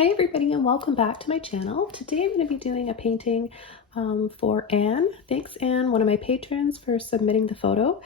Hi everybody and welcome back to my channel. Today I'm going to be doing a painting for Anne. Thanks Anne, one of my patrons, for submitting the photo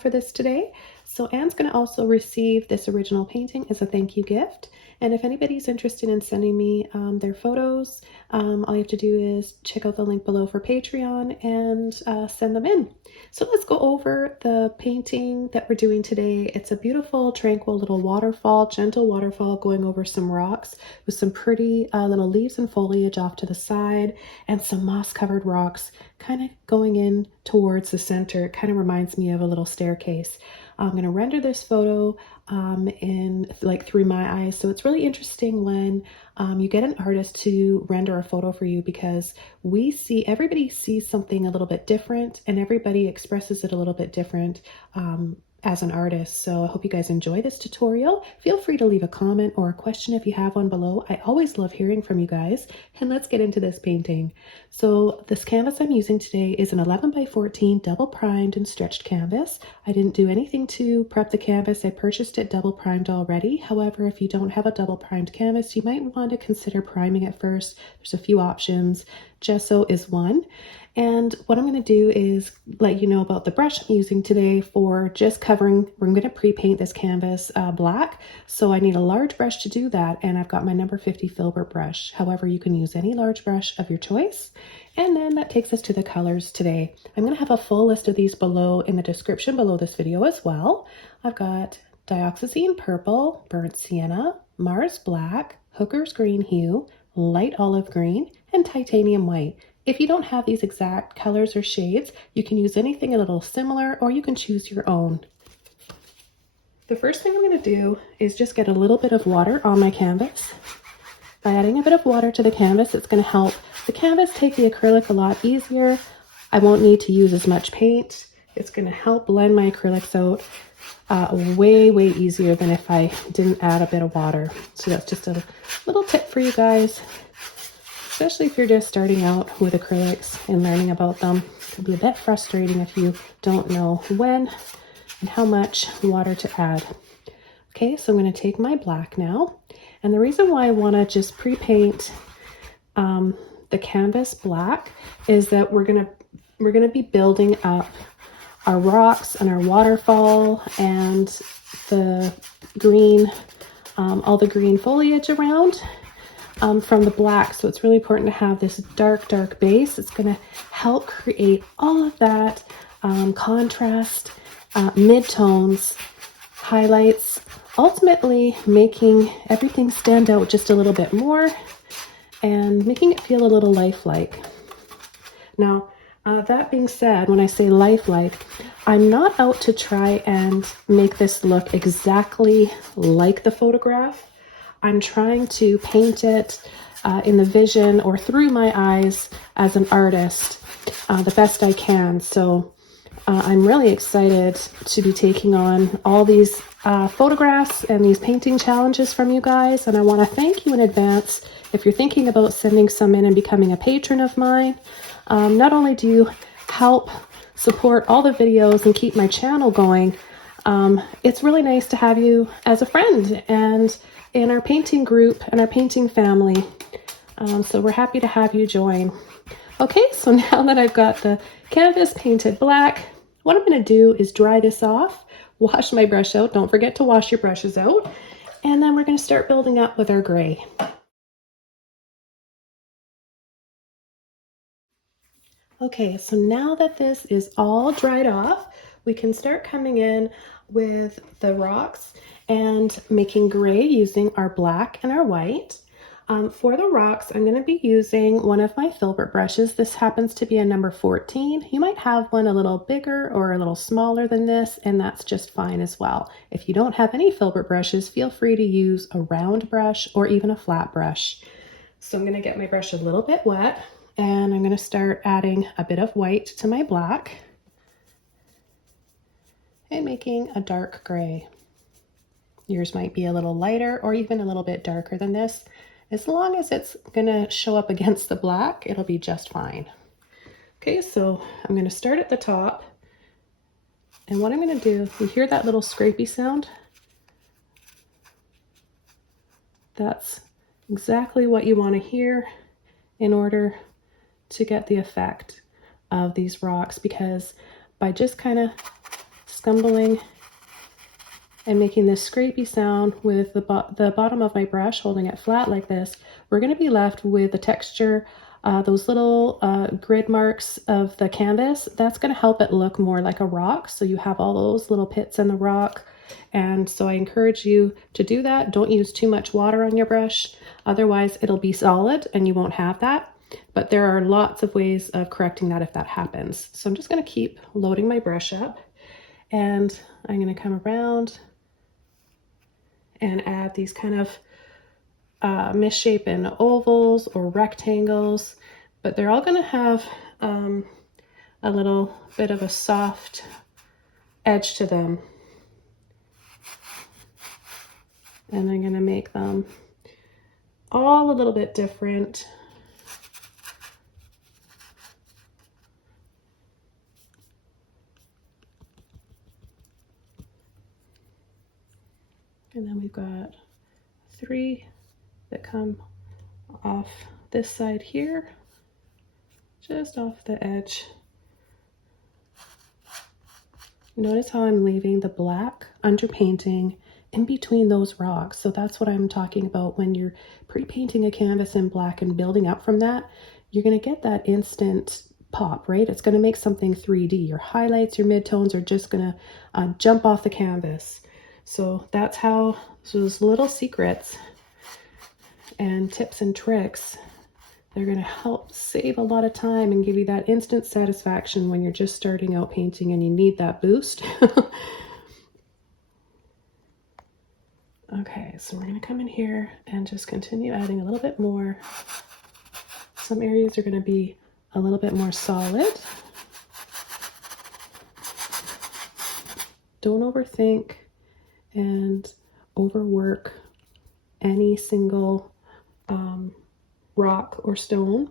for this today. So Anne's going to also receive this original painting as a thank you gift. And if anybody's interested in sending me their photos, all you have to do is check out the link below for Patreon and send them in. So let's go over the painting that we're doing today. It's a beautiful, tranquil little waterfall, gentle waterfall going over some rocks with some pretty little leaves and foliage off to the side and some moss-covered rocks kind of going in towards the center. It kind of reminds me of a little staircase. I'm going to render this photo through my eyes. So it's really interesting when you get an artist to render a photo for you, because everybody sees something a little bit different and everybody expresses it a little bit different as an artist. So I hope you guys enjoy this tutorial. Feel free to leave a comment or a question if you have one below. I always love hearing from you guys. And let's get into this painting. So this canvas I'm using today is an 11 by 14 double primed and stretched canvas. I didn't do anything to prep the canvas. I purchased it double primed already. However, if you don't have a double primed canvas, you might want to consider priming it first. There's a few options. Gesso is one. And what I'm going to do is let you know about the brush I'm using today for just covering. We're going to pre-paint this canvas black. So I need a large brush to do that. And I've got my number 50 filbert brush. However, you can use any large brush of your choice. And then that takes us to the colors today. I'm going to have a full list of these below in the description below this video as well. I've got Dioxazine purple, burnt sienna, Mars black, Hooker's green hue, light olive green, and titanium white. If you don't have these exact colors or shades, you can use anything a little similar, or you can choose your own. The first thing I'm going to do is just get a little bit of water on my canvas. By adding a bit of water to the canvas, it's going to help the canvas take the acrylic a lot easier. I won't need to use as much paint. It's going to help blend my acrylics out way easier than if I didn't add a bit of water. So that's just a little tip for you guys, especially if you're just starting out with acrylics and learning about them. It can be a bit frustrating if you don't know when and how much water to add. Okay, so I'm going to take my black now. And the reason why I want to just pre-paint the canvas black is that we're gonna be building up our rocks and our waterfall and the green, all the green foliage around from the black. So it's really important to have this dark base. It's going to help create all of that contrast, midtones, highlights, ultimately making everything stand out just a little bit more and making it feel a little lifelike. Now, that being said, when I say lifelike, I'm not out to try and make this look exactly like the photograph. I'm trying to paint it in the vision or through my eyes as an artist the best I can. So I'm really excited to be taking on all these photographs and these painting challenges from you guys. And I want to thank you in advance if you're thinking about sending some in and becoming a patron of mine. Not only do you help support all the videos and keep my channel going, it's really nice to have you as a friend and in our painting group and our painting family. So we're happy to have you join. Okay, so now that I've got the canvas painted black, what I'm going to do is dry this off, wash my brush out. Don't forget to wash your brushes out. And then we're going to start building up with our gray. Okay, so now that this is all dried off, we can start coming in with the rocks and making gray using our black and our white. For the rocks, I'm going to be using one of my filbert brushes. This happens to be a number 14. You might have one a little bigger or a little smaller than this, and that's just fine as well. If you don't have any filbert brushes, feel free to use a round brush or even a flat brush. So I'm going to get my brush a little bit wet. And I'm going to start adding a bit of white to my black and making a dark gray. Yours might be a little lighter or even a little bit darker than this. As long as it's going to show up against the black, it'll be just fine. Okay, so I'm going to start at the top. And what I'm going to do, you hear that little scrapey sound? That's exactly what you want to hear in order to get the effect of these rocks, because by just kind of scumbling and making this scrapey sound with the bottom of my brush, holding it flat like this, we're going to be left with the texture, those little grid marks of the canvas. That's going to help it look more like a rock. So you have all those little pits in the rock. And so I encourage you to do that. Don't use too much water on your brush. Otherwise it'll be solid and you won't have that. But there are lots of ways of correcting that if that happens. So I'm just going to keep loading my brush up, and I'm going to come around and add these kind of misshapen ovals or rectangles, but they're all going to have a little bit of a soft edge to them. And I'm going to make them all a little bit different. And then we've got 3 that come off this side here, just off the edge. Notice how I'm leaving the black underpainting in between those rocks. So that's what I'm talking about when you're pre-painting a canvas in black and building up from that. You're going to get that instant pop, right? It's going to make something 3D. Your highlights, your midtones are just going to jump off the canvas. So that's how those little secrets and tips and tricks, they're going to help save a lot of time and give you that instant satisfaction when you're just starting out painting and you need that boost. Okay, so we're going to come in here and just continue adding a little bit more. Some areas are going to be a little bit more solid. Don't overthink and overwork any single rock or stone,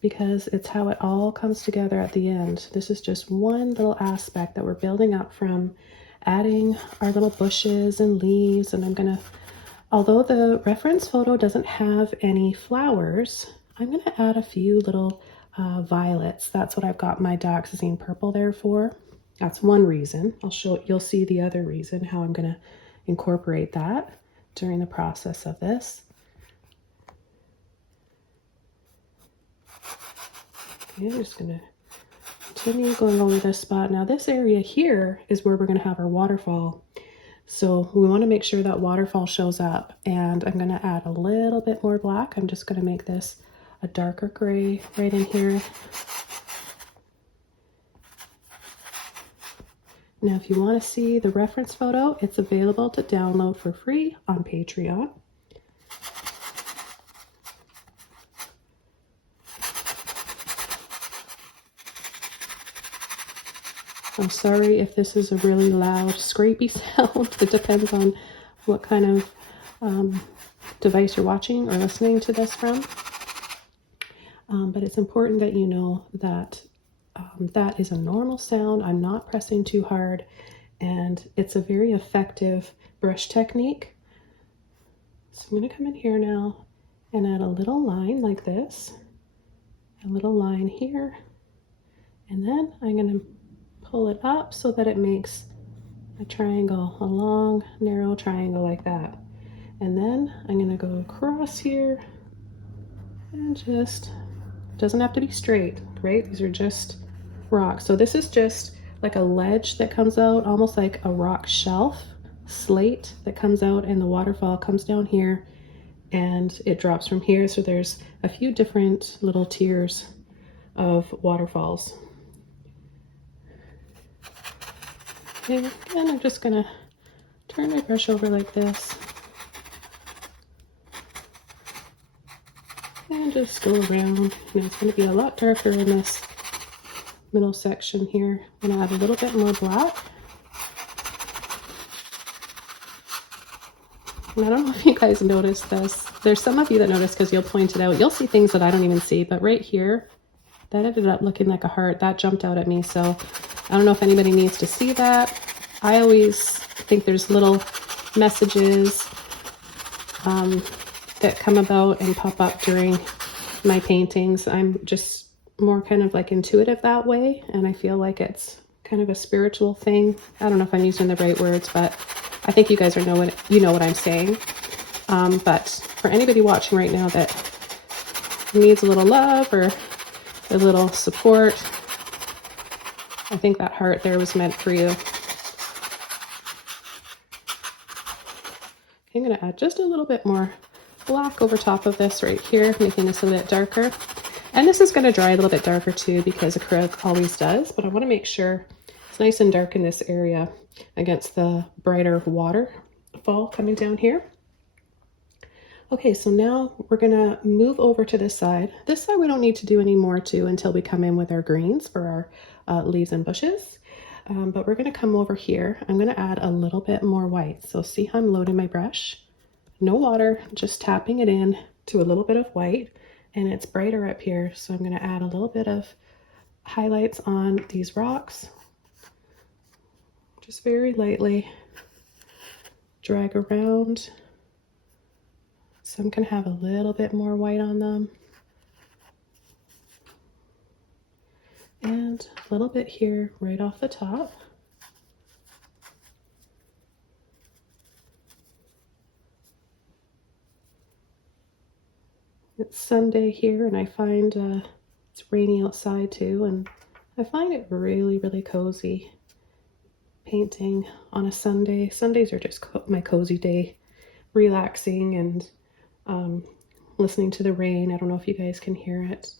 because it's how it all comes together at the end. This is just one little aspect that we're building up from, adding our little bushes and leaves. And I'm gonna, although the reference photo doesn't have any flowers, I'm gonna add a few little violets. That's what I've got my Dioxazine purple there for. That's one reason. You'll see the other reason, how I'm gonna incorporate that during the process of this. Okay, I'm just gonna continue going over this spot. Now this area here is where we're gonna have our waterfall. So we wanna make sure that waterfall shows up, and I'm gonna add a little bit more black. I'm just gonna make this a darker gray right in here. Now, if you want to see the reference photo, it's available to download for free on Patreon. I'm sorry if this is a really loud, scrapey sound. It depends on what kind of device you're watching or listening to this from. But it's important that you know that that is a normal sound. I'm not pressing too hard, and it's a very effective brush technique. So I'm going to come in here now and add a little line like this, a little line here, and then I'm going to pull it up so that it makes a triangle, a long, narrow triangle like that. And then I'm going to go across here and just, doesn't have to be straight, right? These are just rocks. So this is just like a ledge that comes out, almost like a rock shelf, slate that comes out, and the waterfall comes down here and it drops from here. So there's a few different little tiers of waterfalls. And again, I'm just gonna turn my brush over like this and just go around. And it's gonna be a lot darker in this middle section here. I'm gonna add a little bit more black. And I don't know if you guys noticed this. There's some of you that notice because you'll point it out. You'll see things that I don't even see, but right here, that ended up looking like a heart. That jumped out at me. So I don't know if anybody needs to see that. I always think there's little messages that come about and pop up during my paintings. I'm just more kind of like intuitive that way, and I feel like it's kind of a spiritual thing. I don't know if I'm using the right words, but I think you guys know what I'm saying. But for anybody watching right now that needs a little love or a little support, I think that heart there was meant for you. I'm going to add just a little bit more black over top of this right here, making this a little bit darker. And this is going to dry a little bit darker too, because acrylic always does, but I want to make sure it's nice and dark in this area against the brighter waterfall coming down here. Okay, so now we're going to move over to this side. This side we don't need to do any more to until we come in with our greens for our leaves and bushes. But we're going to come over here. I'm going to add a little bit more white. So see how I'm loading my brush? No water, just tapping it in to a little bit of white, and it's brighter up here. So I'm going to add a little bit of highlights on these rocks. Just very lightly drag around. Some can have a little bit more white on them. And a little bit here right off the top. It's Sunday here, and I find it's rainy outside too, and I find it really, really cozy painting on a Sunday. Sundays are just my cozy day, relaxing and listening to the rain. I don't know if you guys can hear it.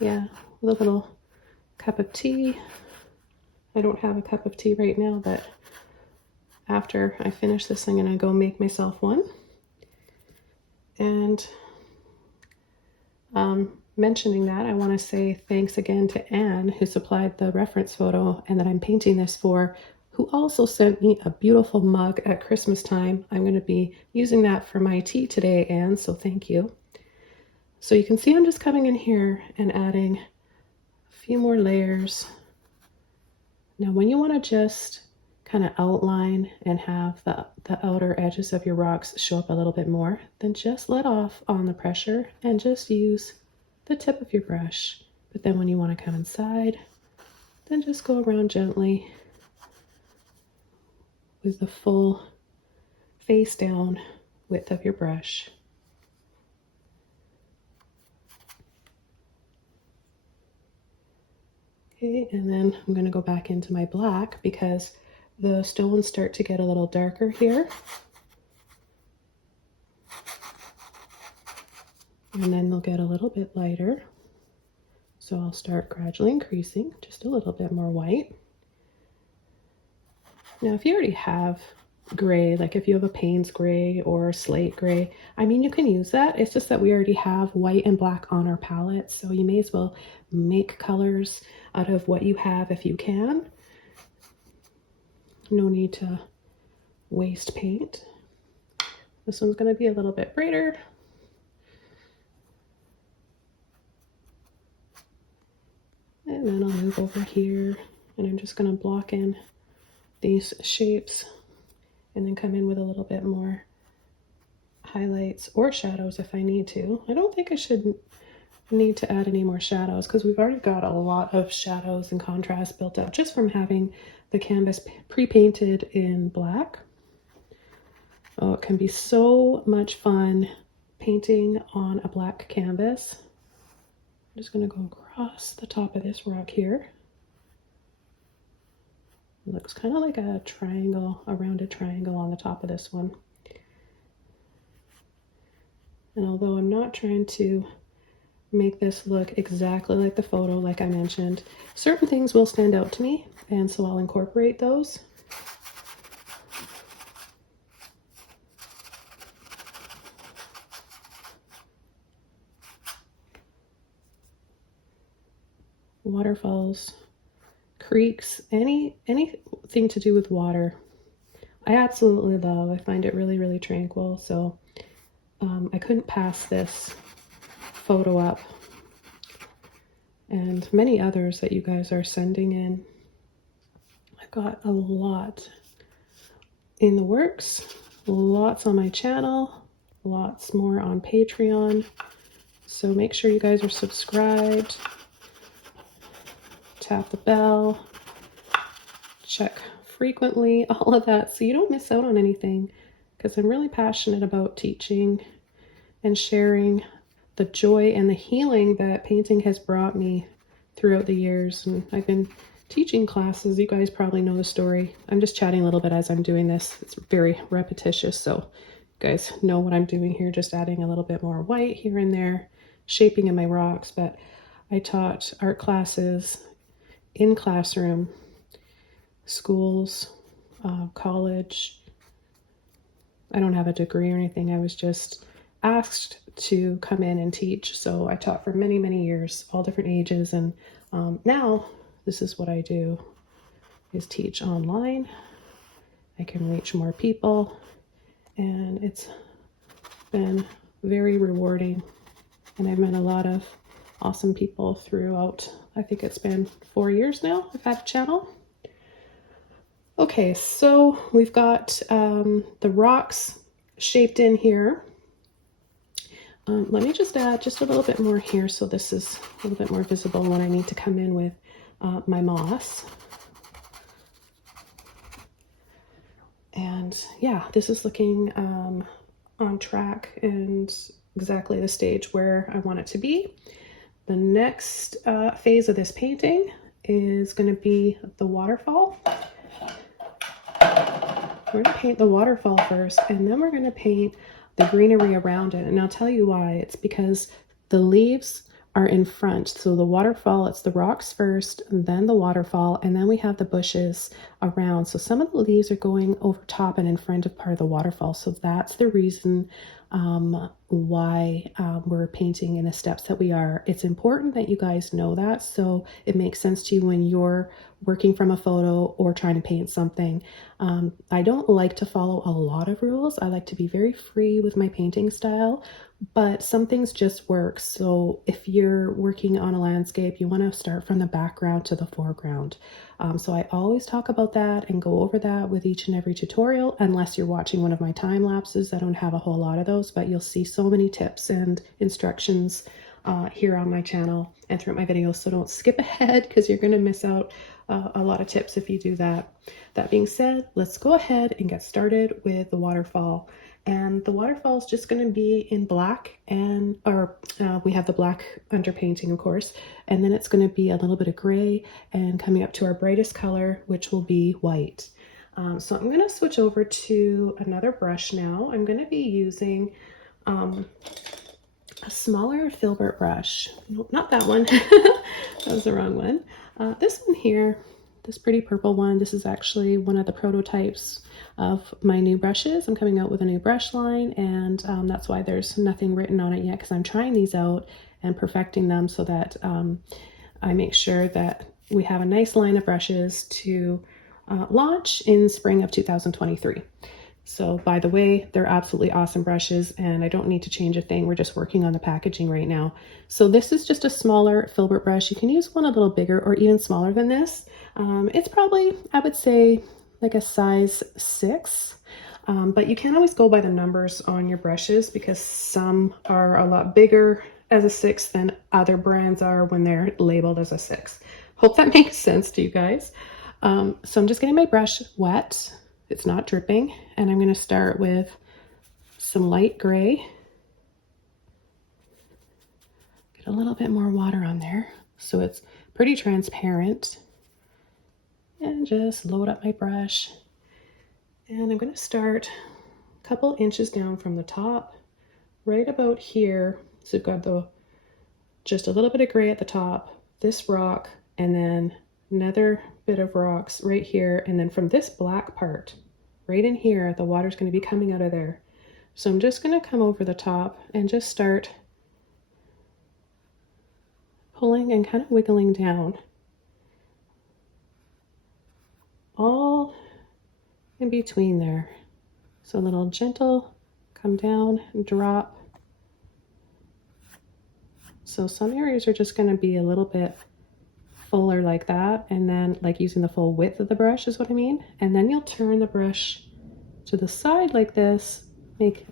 Yeah, with a little cup of tea. I don't have a cup of tea right now, but after I finish this, I'm gonna go make myself one. And mentioning that, I want to say thanks again to Anne, who supplied the reference photo and that I'm painting this for, who also sent me a beautiful mug at Christmas time. I'm going to be using that for my tea today, Anne, so thank you. So you can see I'm just coming in here and adding a few more layers. Now when you want to just kind of outline and have the outer edges of your rocks show up a little bit more, then just let off on the pressure and just use the tip of your brush. But then when you want to come inside, then just go around gently with the full face down width of your brush. Okay, and then I'm going to go back into my black because the stones start to get a little darker here. And then they'll get a little bit lighter. So I'll start gradually increasing just a little bit more white. Now, if you already have gray, like if you have a Payne's gray or slate gray, I mean, you can use that. It's just that we already have white and black on our palette. So you may as well make colors out of what you have if you can. No need to waste paint. This one's going to be a little bit brighter. And then I'll move over here and I'm just going to block in these shapes and then come in with a little bit more highlights or shadows if I need to. I don't think I should need to add any more shadows because we've already got a lot of shadows and contrast built up just from having the canvas pre-painted in black. Oh, it can be so much fun painting on a black canvas. I'm just going to go across the top of this rock here. It looks kind of like a triangle, a rounded triangle on the top of this one. And although I'm not trying to make this look exactly like the photo, like I mentioned, certain things will stand out to me, and so I'll incorporate those. Waterfalls, creeks, anything to do with water, I absolutely love. I find it really, really tranquil. So I couldn't pass this photo up, and many others that you guys are sending in. I've got a lot in the works, lots on my channel, lots more on Patreon. So make sure you guys are subscribed, tap the bell, check frequently, all of that, so you don't miss out on anything, because I'm really passionate about teaching and sharing the joy and the healing that painting has brought me throughout the years. And I've been teaching classes. You guys probably know the story. I'm just chatting a little bit as I'm doing this. It's very repetitious, so you guys know what I'm doing here, just adding a little bit more white here and there, shaping in my rocks. But I taught art classes in classroom, schools, college. I don't have a degree or anything. I was just asked to come in and teach. So I taught for many, many years, all different ages. And now this is what I do, is teach online. I can reach more people, and it's been very rewarding. And I've met a lot of awesome people throughout, I think it's been 4 years now I've had a channel. Okay, so we've got the rocks shaped in here. Let me just add just a little bit more here, so this is a little bit more visible when I need to come in with my moss. And yeah, this is looking on track and exactly the stage where I want it to be. The next phase of this painting is going to be the waterfall. We're going to paint the waterfall first, and then we're going to paint the greenery around it. And I'll tell you why. It's because the leaves are in front. So the waterfall, it's the rocks first, then the waterfall, and then we have the bushes around. So some of the leaves are going over top and in front of part of the waterfall. So that's the reason why we're painting in the steps that we are. It's important that you guys know that, so it makes sense to you when you're working from a photo or trying to paint something. I don't like to follow a lot of rules. I like to be very free with my painting style, but some things just work. So if you're working on a landscape, you want to start from the background to the foreground. So I always talk about that and go over that with each and every tutorial, unless you're watching one of my time lapses. I don't have a whole lot of those, but you'll see so many tips and instructions here on my channel and throughout my videos. So don't skip ahead, because you're going to miss out a lot of tips if you do that. That being said, let's go ahead and get started with the waterfall. And the waterfall is just going to be in black, and we have the black underpainting, of course, and then it's going to be a little bit of gray and coming up to our brightest color, which will be white. So I'm going to switch over to another brush now. I'm going to be using a smaller filbert brush. Nope, not that one. That was the wrong one. This one here, this pretty purple one, this is actually one of the prototypes of my new brushes. I'm coming out with a new brush line, and that's why there's nothing written on it yet, because I'm trying these out and perfecting them so that I make sure that we have a nice line of brushes to launch in spring of 2023. So by the way, they're absolutely awesome brushes, and I don't need to change a thing. We're just working on the packaging right now. So this is just a smaller filbert brush. You can use one a little bigger or even smaller than this. It's probably, I would say, like a size 6, but you can't always go by the numbers on your brushes, because some are a lot bigger as a 6 than other brands are when they're labeled as a 6. Hope that makes sense to you guys. So I'm just getting my brush wet. It's not dripping, and I'm going to start with some light gray. Get a little bit more water on there so it's pretty transparent. And just load up my brush, and I'm going to start a couple inches down from the top, right about here. So we've got just a little bit of gray at the top, this rock, and then another bit of rocks right here, and then from this black part right in here, the water's going to be coming out of there. So I'm just going to come over the top and just start pulling and kind of wiggling down, all in between there. So a little gentle come down and drop. So some areas are just going to be a little bit fuller like that, and then like using the full width of the brush is what I mean. And then you'll turn the brush to the side like this, make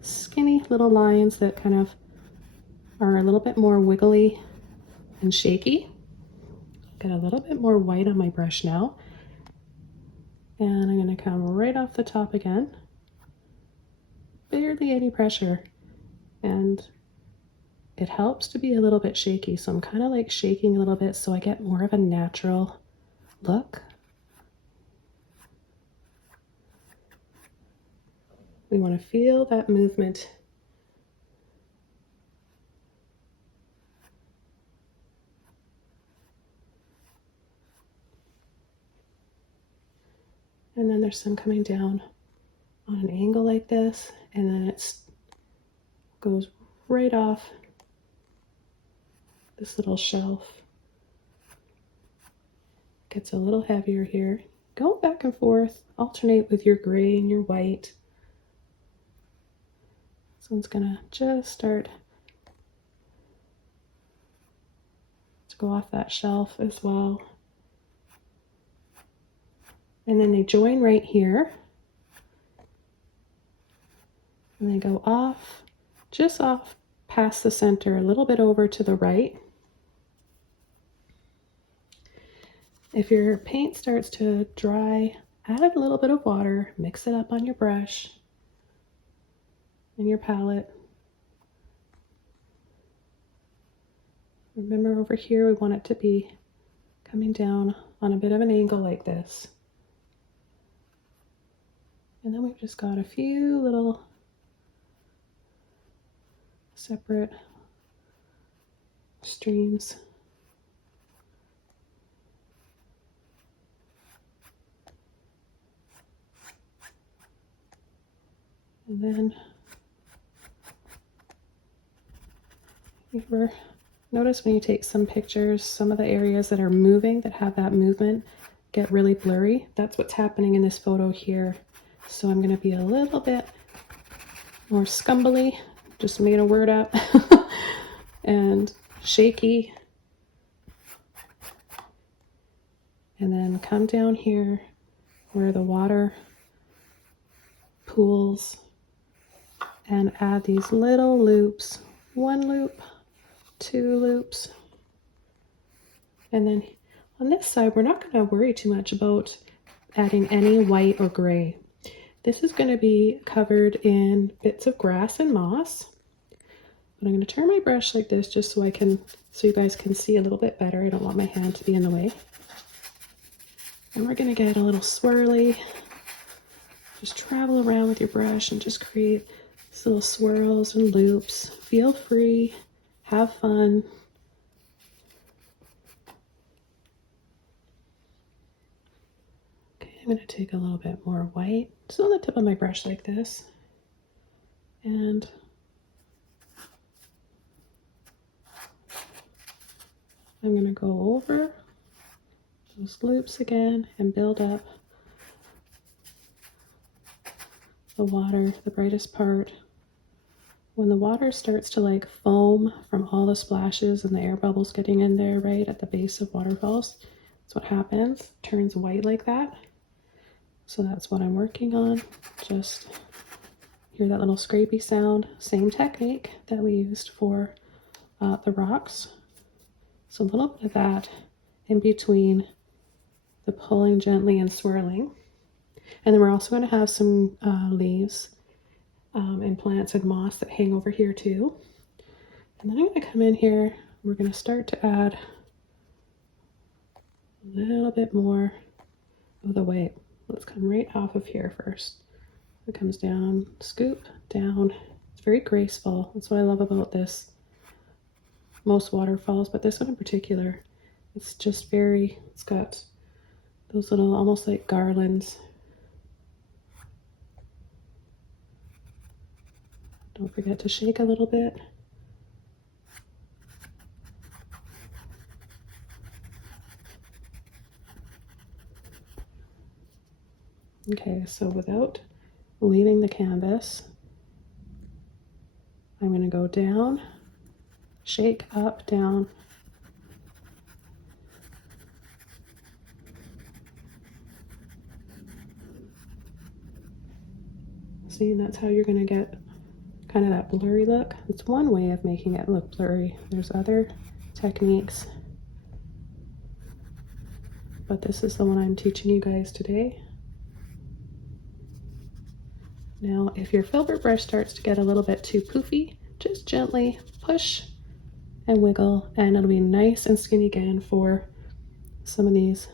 skinny little lines that kind of are a little bit more wiggly and shaky. Get a little bit more white on my brush now. And I'm going to come right off the top again. Barely any pressure. And it helps to be a little bit shaky. So I'm kind of like shaking a little bit so I get more of a natural look. We want to feel that movement. And then there's some coming down on an angle like this, and then it goes right off this little shelf. Gets a little heavier here. Go back and forth, alternate with your gray and your white. This one's gonna just start to go off that shelf as well. And then they join right here. And they go off, just off past the center, a little bit over to the right. If your paint starts to dry, add a little bit of water, mix it up on your brush and your palette. Remember over here, we want it to be coming down on a bit of an angle like this. And then we've just got a few little separate streams. And then you ever notice when you take some pictures, some of the areas that are moving, that have that movement, get really blurry? That's what's happening in this photo here. So I'm going to be a little bit more scumbly, just made a word up, and shaky. And then come down here where the water pools and add these little loops. One loop, two loops. And then on this side, we're not going to worry too much about adding any white or gray. This is going to be covered in bits of grass and moss. But I'm going to turn my brush like this just so you guys can see a little bit better. I don't want my hand to be in the way. And we're going to get a little swirly. Just travel around with your brush and just create these little swirls and loops. Feel free, have fun. Okay, I'm going to take a little bit more white, just on the tip of my brush like this. And I'm going to go over those loops again and build up the water, the brightest part. When the water starts to like foam from all the splashes and the air bubbles getting in there right at the base of waterfalls, that's what happens. It turns white like that. So that's what I'm working on. Just hear that little scrapey sound. Same technique that we used for the rocks. So a little bit of that in between the pulling gently and swirling. And then we're also going to have some leaves and plants and moss that hang over here too. And then I'm going to come in here. We're going to start to add a little bit more of the white. Let's come right off of here first. It comes down, scoop down. It's very graceful. That's what I love about this. Most waterfalls, but this one in particular, it's just very, it's got those little almost like garlands. Don't forget to shake a little bit. Okay, so without leaving the canvas, I'm going to go down, shake up, down, See, and that's how you're going to get kind of that blurry look. It's one way of making it look blurry. There's other techniques, but this is the one I'm teaching you guys today. Now, if your filbert brush starts to get a little bit too poofy, just gently push and wiggle, and it'll be nice and skinny again for some of these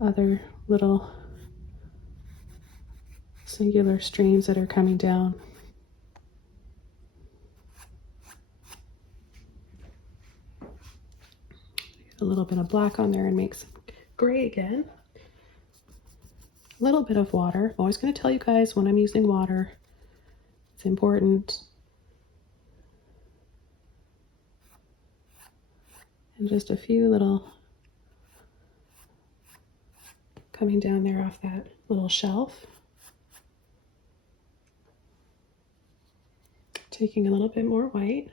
other little singular streams that are coming down. Get a little bit of black on there and make some gray again. A little bit of water. I'm always going to tell you guys when I'm using water, it's important. And just a few little coming down there off that little shelf. Taking a little bit more white.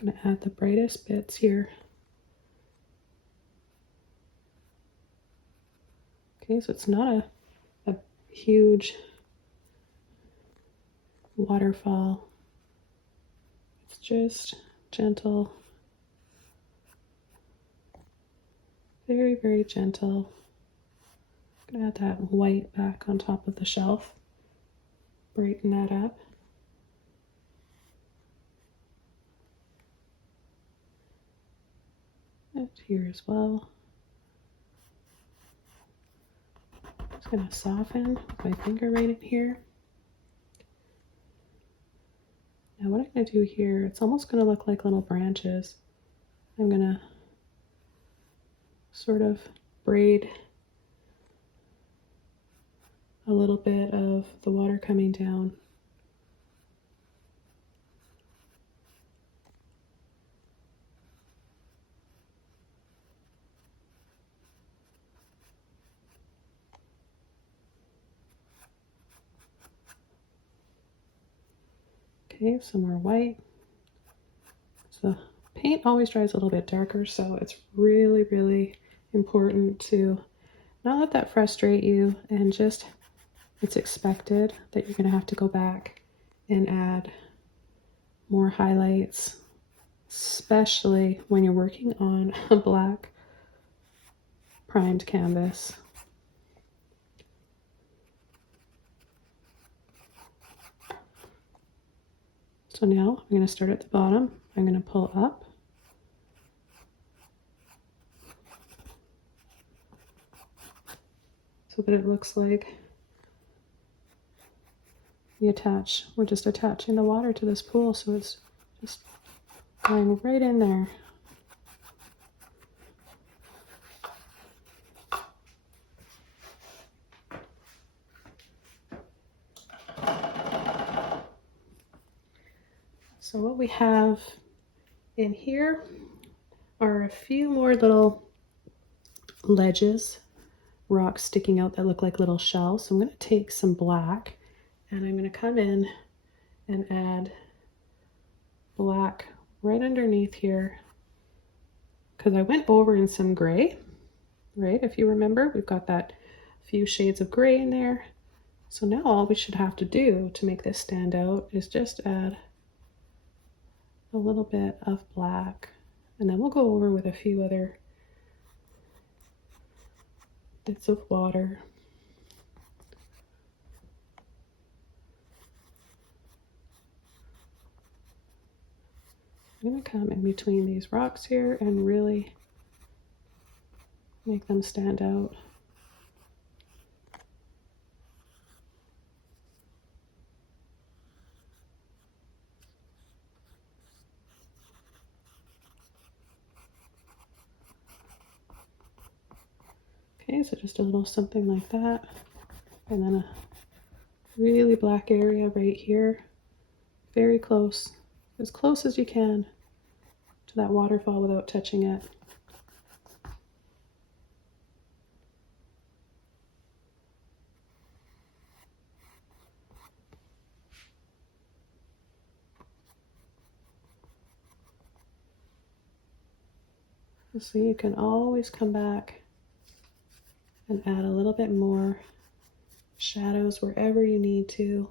I'm going to add the brightest bits here. Okay, so it's not a huge waterfall. It's just gentle. Very, very gentle. I'm going to add that white back on top of the shelf. Brighten that up. And here as well. Just going to soften with my finger right in here. Now what I'm going to do here, it's almost going to look like little branches. I'm going to sort of braid a little bit of the water coming down. Okay, some more white. So paint always dries a little bit darker, so it's really, really important to not let that frustrate you, and just, it's expected that you're going to have to go back and add more highlights, especially when you're working on a black primed canvas. So now I'm going to start at the bottom. I'm going to pull up. So that it looks like we're just attaching the water to this pool, so it's just going right in there. So what we have in here are a few more little ledges, rocks sticking out that look like little shells. So I'm going to take some black and I'm going to come in and add black right underneath here, because I went over in some gray, right? If you remember, we've got that few shades of gray in there. So now all we should have to do to make this stand out is just add a little bit of black, and then we'll go over with a few other bits of water. I'm going to come in between these rocks here and really make them stand out. Okay, so just a little something like that, and then a really black area right here, very close, as close as you can to that waterfall without touching it. So you can always come back and add a little bit more shadows wherever you need to.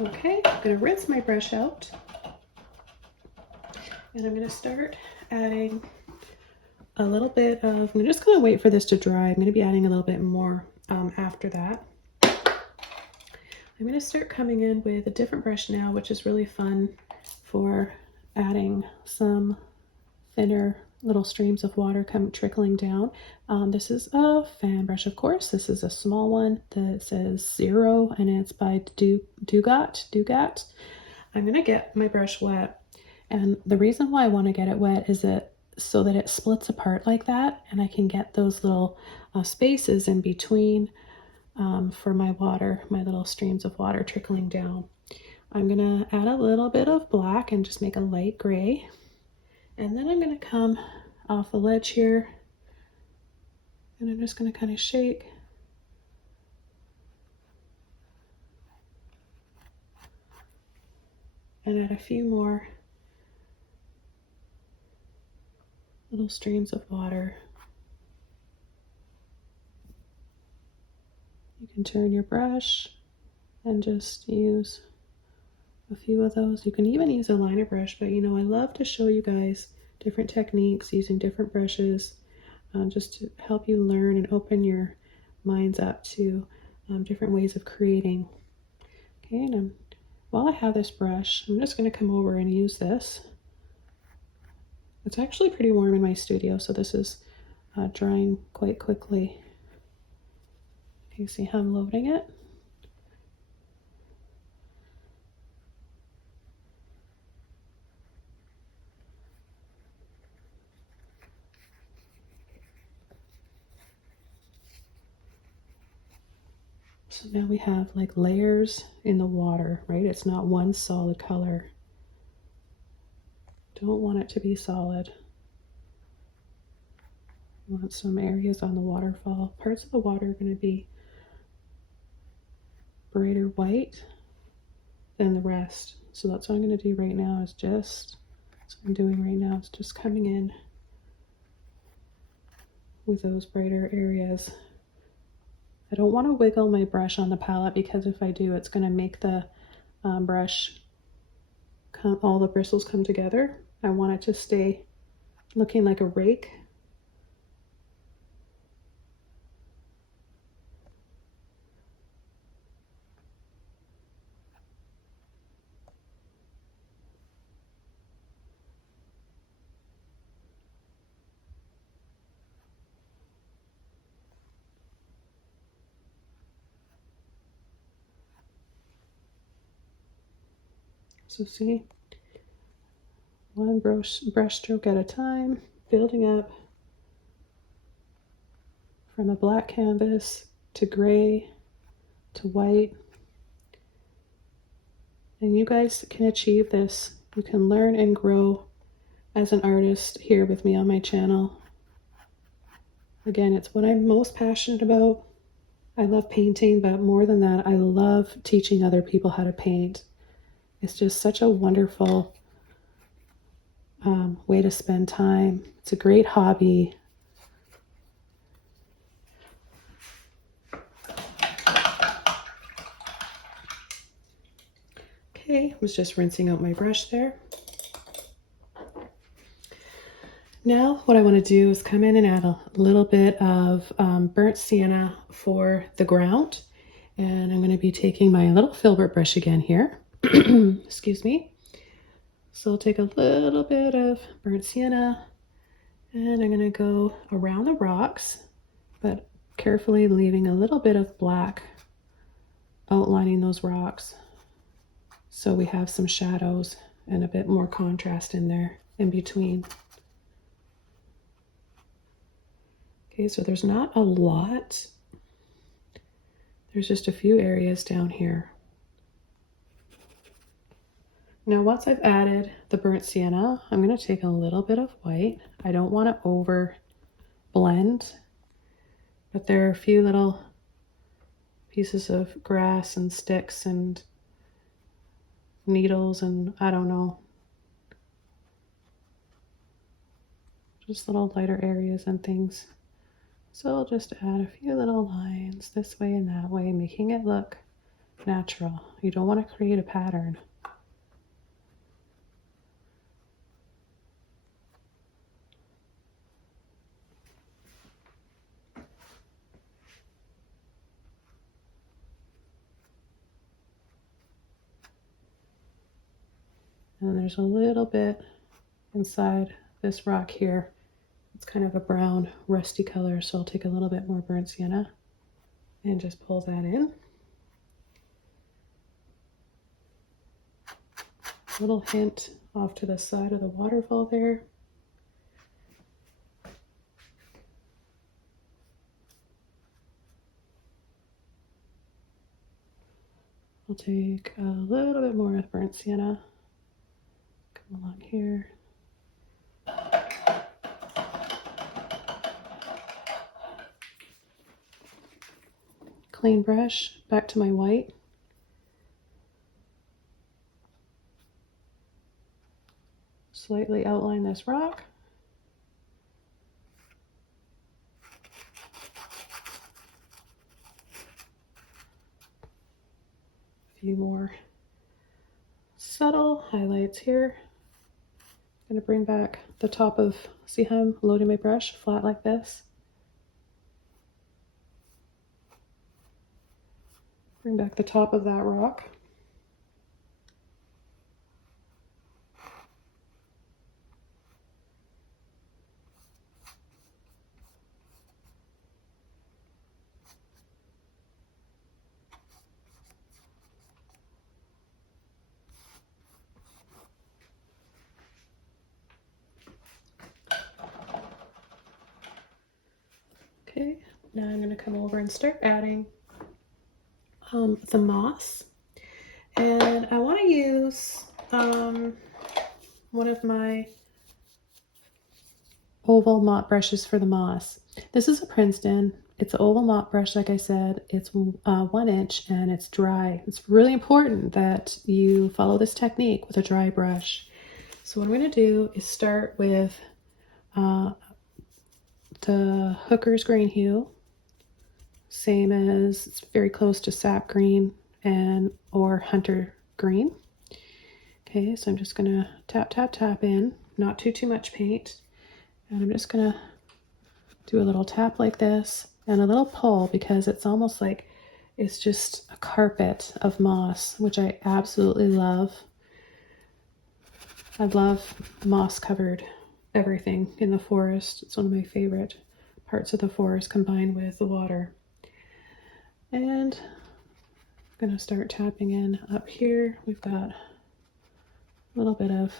Okay, I'm going to rinse my brush out, and I'm going to start adding a little bit of, I'm just going to wait for this to dry. I'm going to be adding a little bit more after that. I'm going to start coming in with a different brush now, which is really fun for adding some thinner little streams of water trickling down. This is a fan brush, of course. This is a small one that says 0, and it's by Dugat. I'm going to get my brush wet, and the reason why I want to get it wet is that so that it splits apart like that, and I can get those little spaces in between for my water, my little streams of water trickling down. I'm gonna add a little bit of black and just make a light gray. And then I'm gonna come off the ledge here, and I'm just gonna kind of shake. And add a few more little streams of water. You can turn your brush and just use a few of those. You can even use a liner brush, but you know, I love to show you guys different techniques using different brushes, just to help you learn and open your minds up to different ways of creating. Okay, and while I have this brush, I'm just going to come over and use this. It's actually pretty warm in my studio, so this is drying quite quickly. You see how I'm loading it? So now we have like layers in the water, right? It's not one solid color. Don't want it to be solid. I want some areas on the waterfall. Parts of the water are going to be brighter white than the rest. So that's what I'm going to do right now, is just, that's what I'm doing right now, is just coming in with those brighter areas. I don't want to wiggle my brush on the palette, because if I do, it's going to make the brush all the bristles come together. I want it to stay looking like a rake. So see, one brush stroke at a time, building up from a black canvas to gray to white. And you guys can achieve this. You can learn and grow as an artist here with me on my channel. Again, it's what I'm most passionate about. I love painting, but more than that, I love teaching other people how to paint. It's just such a wonderful way to spend time. It's a great hobby. Okay, I was just rinsing out my brush there. Now what I want to do is come in and add a little bit of burnt sienna for the ground. And I'm going to be taking my little filbert brush again here. Excuse me. So I'll take a little bit of burnt sienna, and I'm going to go around the rocks, but carefully leaving a little bit of black outlining those rocks, so we have some shadows and a bit more contrast in there in between. Okay, so there's not a lot. There's just a few areas down here. Now, once I've added the burnt sienna, I'm going to take a little bit of white. I don't want to over blend, but there are a few little pieces of grass and sticks and needles and I don't know, just little lighter areas and things. So I'll just add a few little lines this way and that way, making it look natural. You don't want to create a pattern. And there's a little bit inside this rock here. It's kind of a brown, rusty color, so I'll take a little bit more burnt sienna and just pull that in. A little hint off to the side of the waterfall there. I'll take a little bit more of burnt sienna. Come along here. Clean brush, back to my white. Slightly outline this rock. A few more subtle highlights here. I'm going to bring back the top of, see how I'm loading my brush flat like this? Bring back the top of that rock. Okay, now I'm going to come over and start adding some moss. And I want to use one of my oval mop brushes for the moss. This is a Princeton. It's an oval mop brush, like I said. It's 1 inch and it's dry. It's really important that you follow this technique with a dry brush. So what I'm going to do is start with the Hooker's Green Hue, same as, it's very close to sap green and or hunter green. Okay, so I'm just gonna tap, tap, tap in, not too much paint. And I'm just gonna do a little tap like this and a little pull because it's almost like it's just a carpet of moss, which I absolutely love. I love moss covered everything in the forest. It's one of my favorite parts of the forest combined with the water. And I'm going to start tapping in up here. We've got a little bit of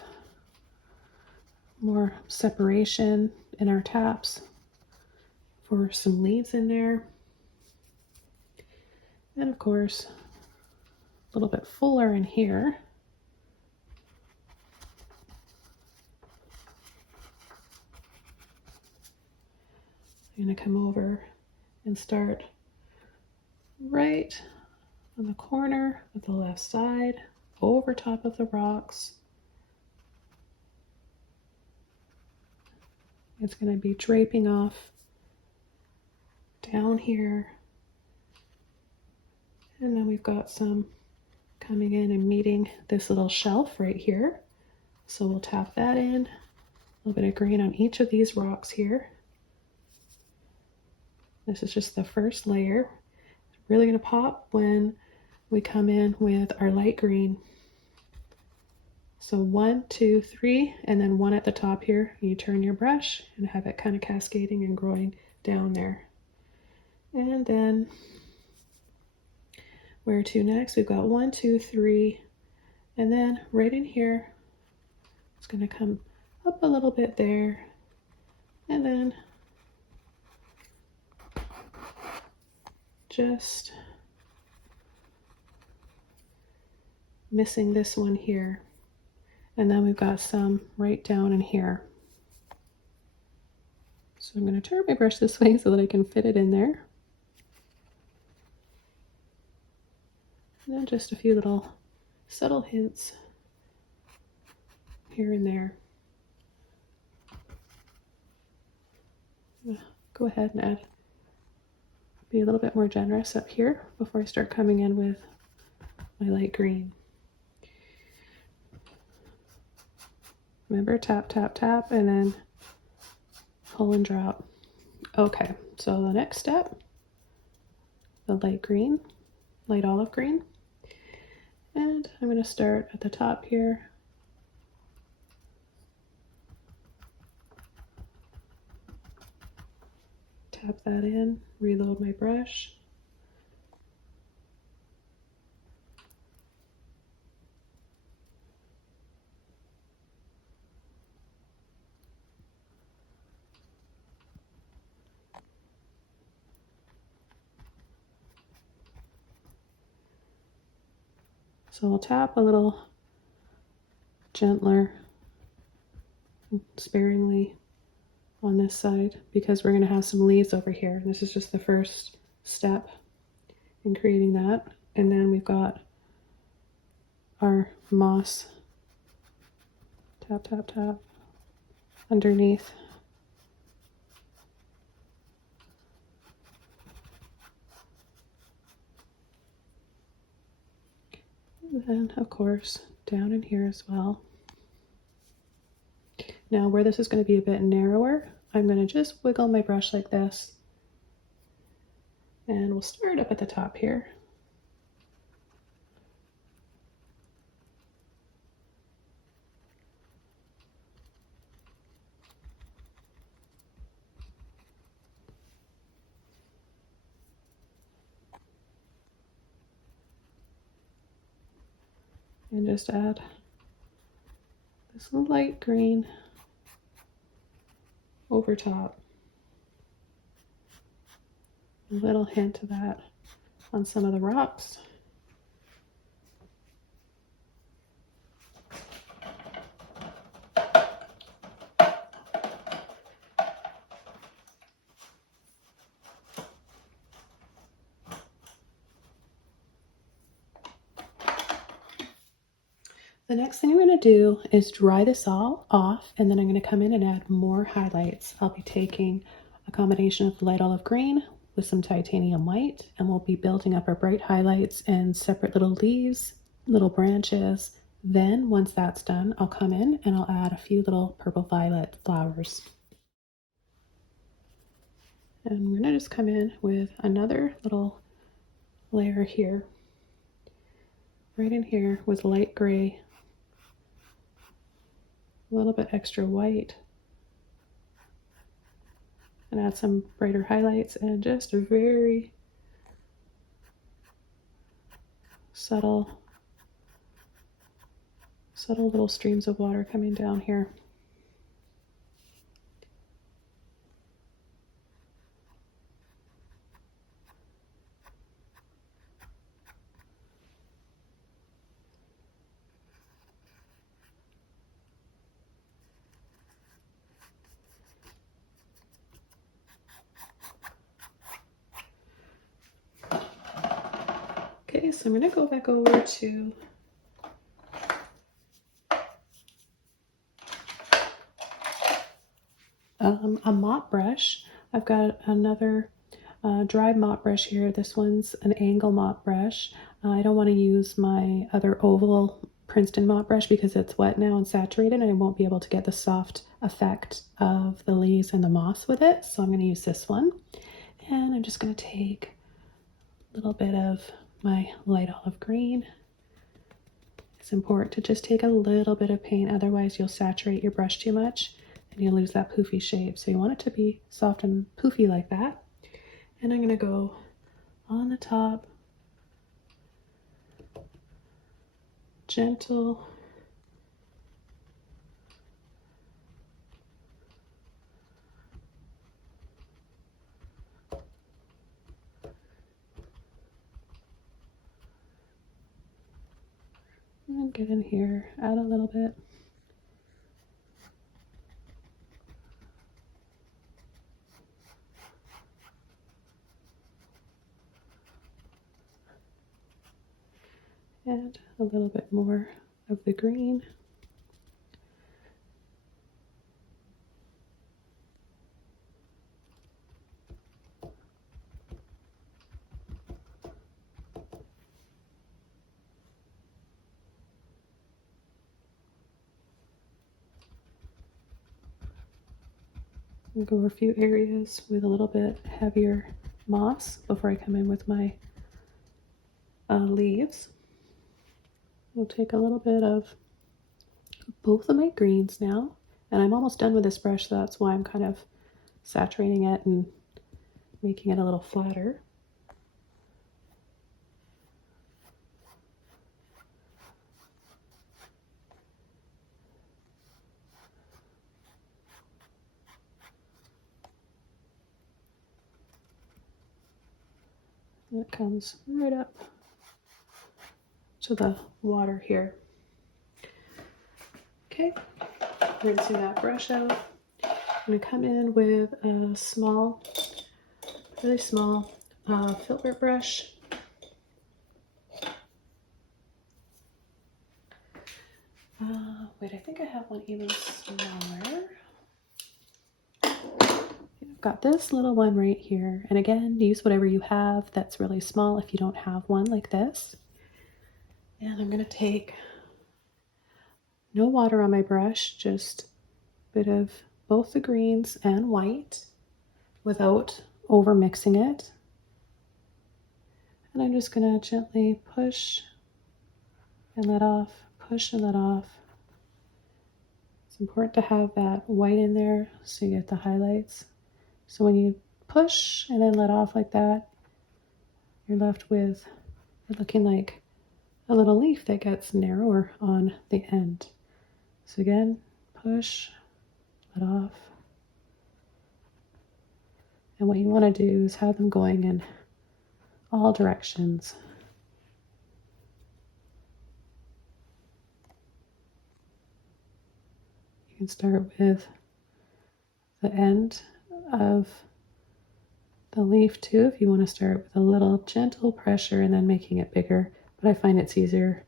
more separation in our taps for some leaves in there. And of course, a little bit fuller in here. I'm going to come over and start right on the corner of the left side, over top of the rocks. It's going to be draping off down here. And then we've got some coming in and meeting this little shelf right here. So we'll tap that in. A little bit of green on each of these rocks here. This is just the first layer. It's really going to pop when we come in with our light green. So 1, 2, 3, and then 1 at the top here. You turn your brush and have it kind of cascading and growing down there. And then where to next? We've got 1, 2, 3, and then right in here, it's going to come up a little bit there, and then just missing this one here. And then we've got some right down in here. So I'm going to turn my brush this way so that I can fit it in there. And then just a few little subtle hints here and there. Go ahead and be a little bit more generous up here before I start coming in with my light green. Remember, tap, tap, tap, and then pull and drop. Okay, so the next step, the light green, light olive green. And I'm going to start at the top here. Tap that in, reload my brush. So I'll tap a little gentler, sparingly on this side because we're going to have some leaves over here. This is just the first step in creating that. And then we've got our moss. Tap, tap, tap underneath. And then, of course, down in here as well. Now, where this is going to be a bit narrower, I'm going to just wiggle my brush like this. And we'll start up at the top here. And just add this light green over top. A little hint of that on some of the rocks. The next thing I'm going to do is dry this all off, and then I'm going to come in and add more highlights. I'll be taking a combination of light olive green with some titanium white, and we'll be building up our bright highlights and separate little leaves, little branches. Then once that's done, I'll come in and I'll add a few little purple violet flowers. And we're going to just come in with another little layer here, right in here with light gray, a little bit extra white, and add some brighter highlights and just a very subtle little streams of water coming down here. Okay, so I'm going to go back over to a mop brush. I've got another dry mop brush here. This one's an angle mop brush. I don't want to use my other oval Princeton mop brush because it's wet now and saturated, and I won't be able to get the soft effect of the leaves and the moss with it. So I'm going to use this one. And I'm just going to take a little bit of my light olive green. It's important to just take a little bit of paint, otherwise you'll saturate your brush too much and you'll lose that poofy shape. So you want it to be soft and poofy like that. And I'm going to go on the top, gentle, and get in here, add a little bit. And a little bit more of the green. I'll go over a few areas with a little bit heavier moss before I come in with my leaves. We'll take a little bit of both of my greens now, and I'm almost done with this brush, so that's why I'm kind of saturating it and making it a little flatter. And it comes right up to the water here. Okay, rinsing that brush out. I'm going to come in with a small, really small filbert brush. Wait, I think I have one even smaller. I've got this little one right here. And again, use whatever you have that's really small if you don't have one like this. And I'm going to take no water on my brush, just a bit of both the greens and white without over mixing it. And I'm just going to gently push and let off, push and let off. It's important to have that white in there so you get the highlights. So when you push and then let off like that, you're left with looking like a little leaf that gets narrower on the end. So again, push, let off. And what you want to do is have them going in all directions. You can start with the end of the leaf too if you want to start with a little gentle pressure and then making it bigger, but I find it's easier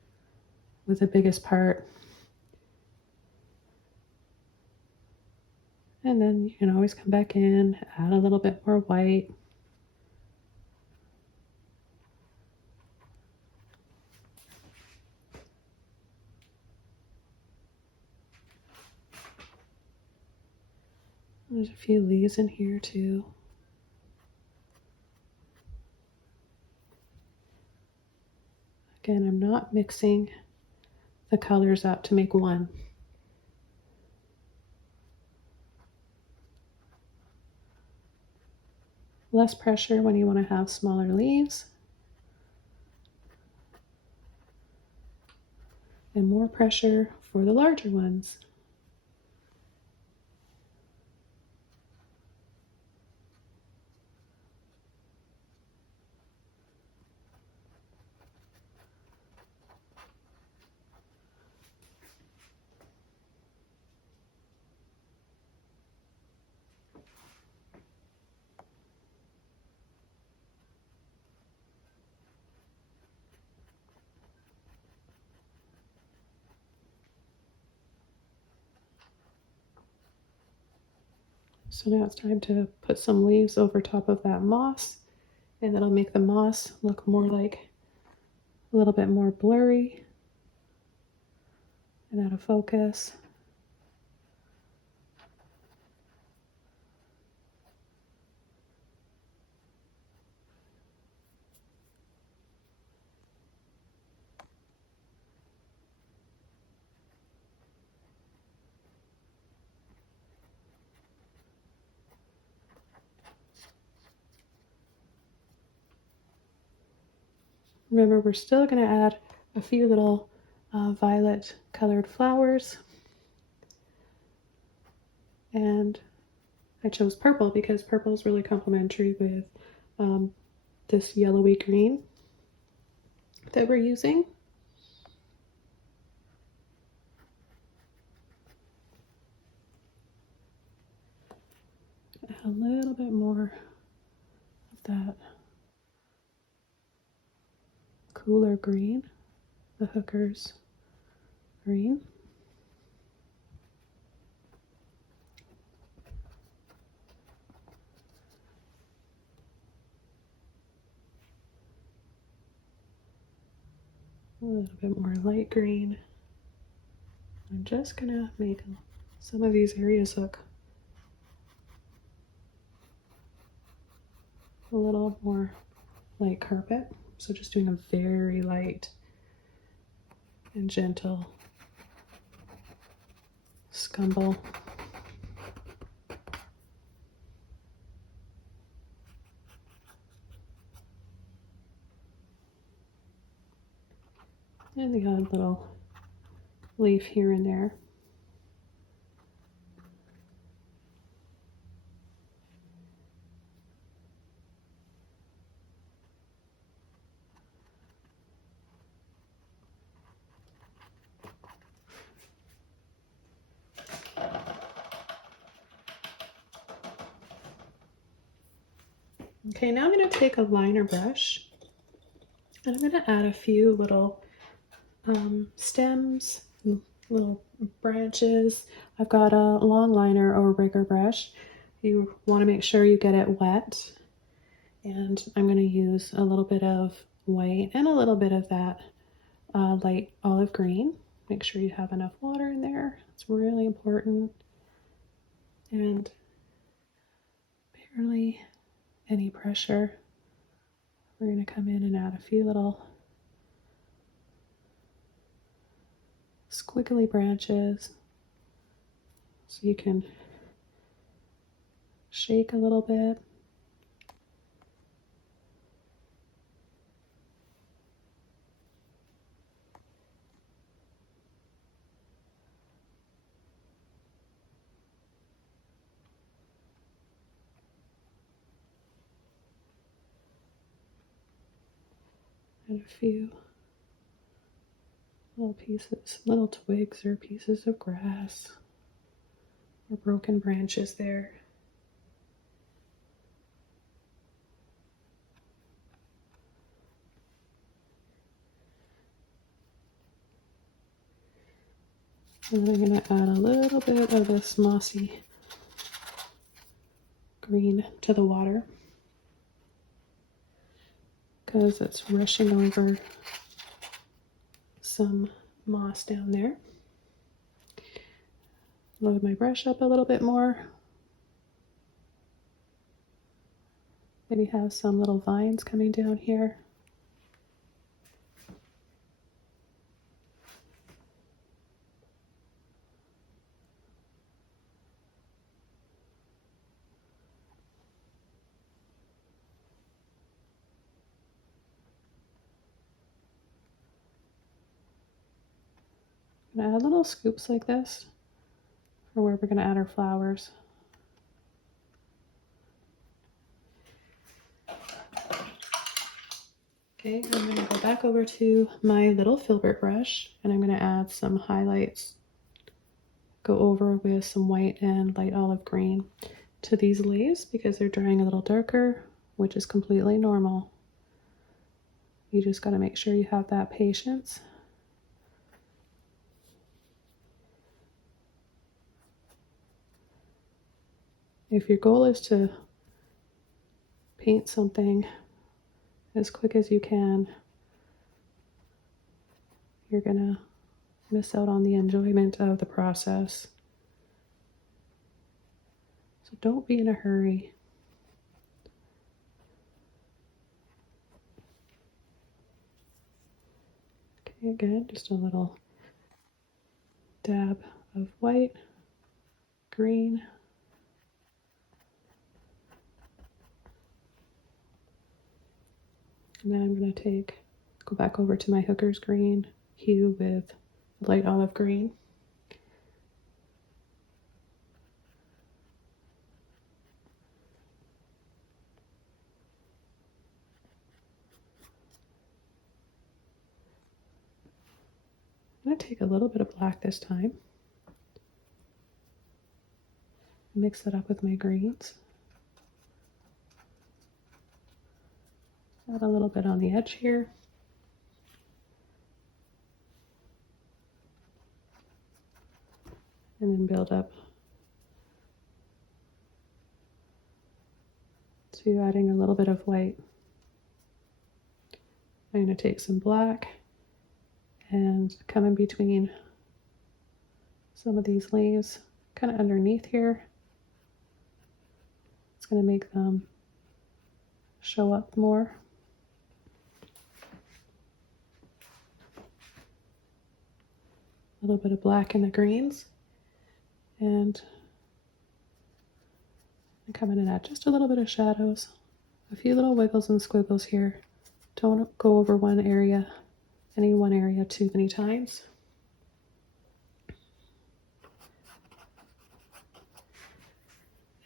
with the biggest part. And then you can always come back in, add a little bit more white. There's a few leaves in here too. Again, I'm not mixing the colors up to make one. Less pressure when you want to have smaller leaves, and more pressure for the larger ones. So now it's time to put some leaves over top of that moss, and that'll make the moss look more like a little bit more blurry and out of focus. Remember, we're still going to add a few little violet colored flowers. And I chose purple because purple is really complementary with this yellowy green that we're using. Add a little bit more of that cooler green the Hooker's green. A little bit more light green. I'm just gonna make some of these areas look a little more like carpet. So just doing a very light and gentle scumble. And the odd little leaf here and there. Okay, now I'm going to take a liner brush and I'm going to add a few little stems, little branches. I've got a long liner or rigger brush. You want to make sure you get it wet. And I'm going to use a little bit of white and a little bit of that light olive green. Make sure you have enough water in there. It's really important. And barely any pressure. We're going to come in and add a few little squiggly branches so you can shake a little bit. And a few little pieces, little twigs or pieces of grass or broken branches there. And then I'm going to add a little bit of this mossy green to the water because it's rushing over some moss down there. Load my brush up a little bit more. Maybe have some little vines coming down here. I'm gonna add little scoops like this for where we're gonna add our flowers. Okay, I'm gonna go back over to my little filbert brush and I'm gonna add some highlights. Go over with some white and light olive green to these leaves because they're drying a little darker, which is completely normal. You just gotta make sure you have that patience. If your goal is to paint something as quick as you can, you're gonna miss out on the enjoyment of the process. So don't be in a hurry. Okay, again, just a little dab of white, green, and then I'm going to go back over to my Hooker's Green Hue with light olive green. I'm going to take a little bit of black this time. Mix that up with my greens. Add a little bit on the edge here. and then build up to adding a little bit of white. I'm going to take some black and come in between some of these leaves, kind of underneath here. It's going to make them show up more. A little bit of black in the greens, and come in and add just a little bit of shadows, a few little wiggles and squiggles here. Don't go over any one area too many times.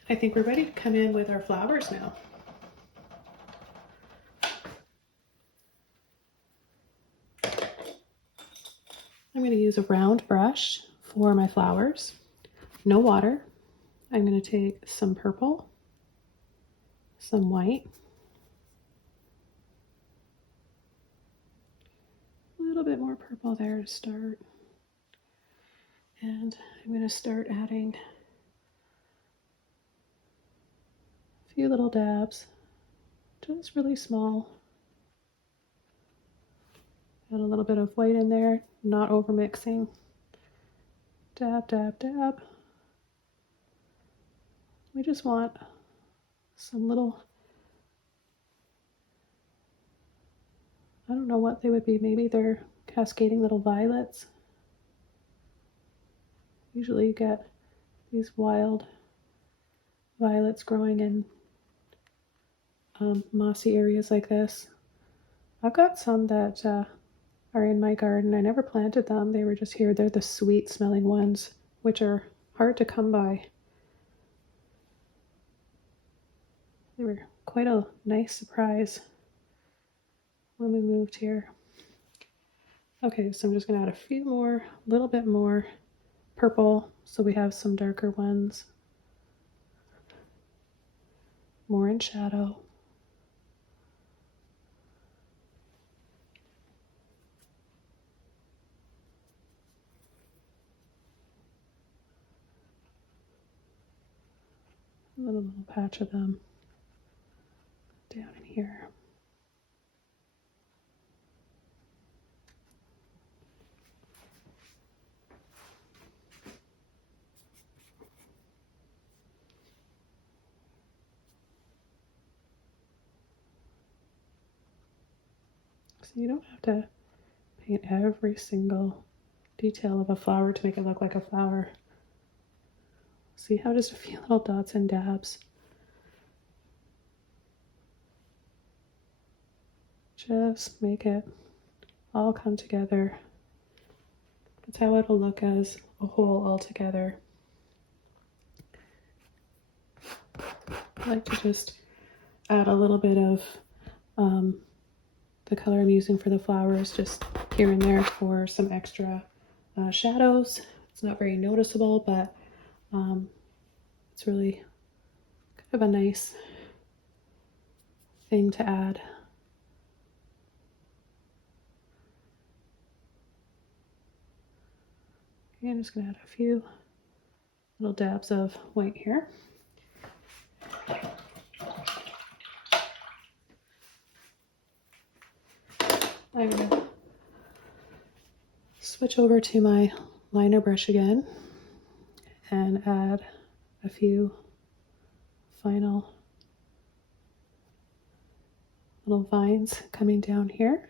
I think we're ready to come in with our flowers now. I'm going to use a round brush for my flowers. No water. I'm going to take some purple, some white, a little bit more purple there to start. And I'm going to start adding a few little dabs, just really small. Add a little bit of white in there, not over mixing. Dab, dab, dab. We just want some little, I don't know what they would be. Maybe they're cascading little violets. Usually you get these wild violets growing in mossy areas like this. I've got some that are in my garden. I never planted them. They were just here. They're the sweet smelling ones, which are hard to come by. They were quite a nice surprise when we moved here. Okay, so I'm just going to add a little bit more purple, so we have some darker ones. More in shadow. A little patch of them down in here. So you don't have to paint every single detail of a flower to make it look like a flower. See how just a few little dots and dabs just make it all come together. That's how it'll look as a whole all together. I like to just add a little bit of the color I'm using for the flowers just here and there for some extra shadows. It's not very noticeable, but it's really kind of a nice thing to add. Okay, I'm just going to add a few little dabs of white here. I'm going to switch over to my liner brush again and add a few final little vines coming down here.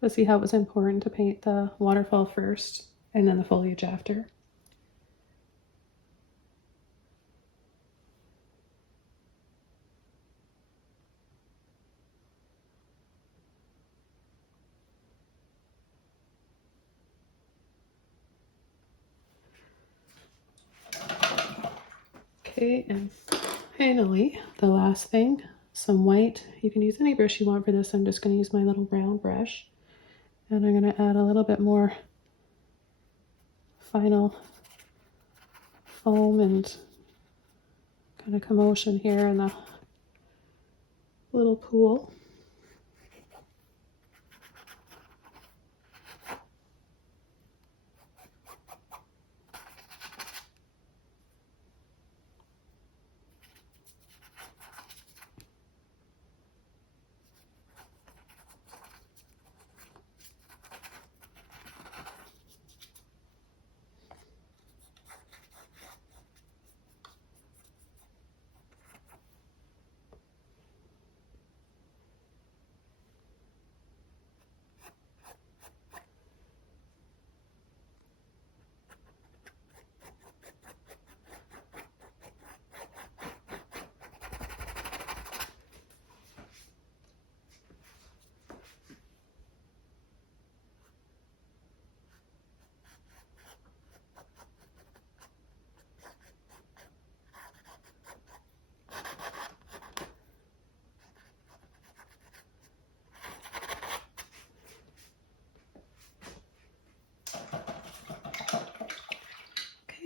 But see how it was important to paint the waterfall first and then the foliage after. Okay, and finally, the last thing, some white. You can use any brush you want for this. I'm just going to use my little round brush. And I'm going to add a little bit more final foam and kind of commotion here in the little pool.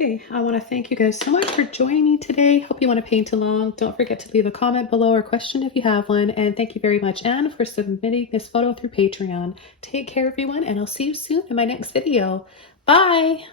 Okay, I want to thank you guys so much for joining me today. Hope you want to paint along. Don't forget to leave a comment below or question if you have one. And thank you very much, Anne, for submitting this photo through Patreon. Take care, everyone, and I'll see you soon in my next video. Bye!